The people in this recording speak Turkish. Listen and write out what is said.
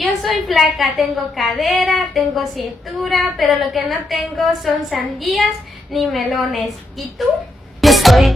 Yo soy flaca, tengo cadera, tengo cintura, pero lo que no tengo son sandías ni melones. ¿Y tú? Yo soy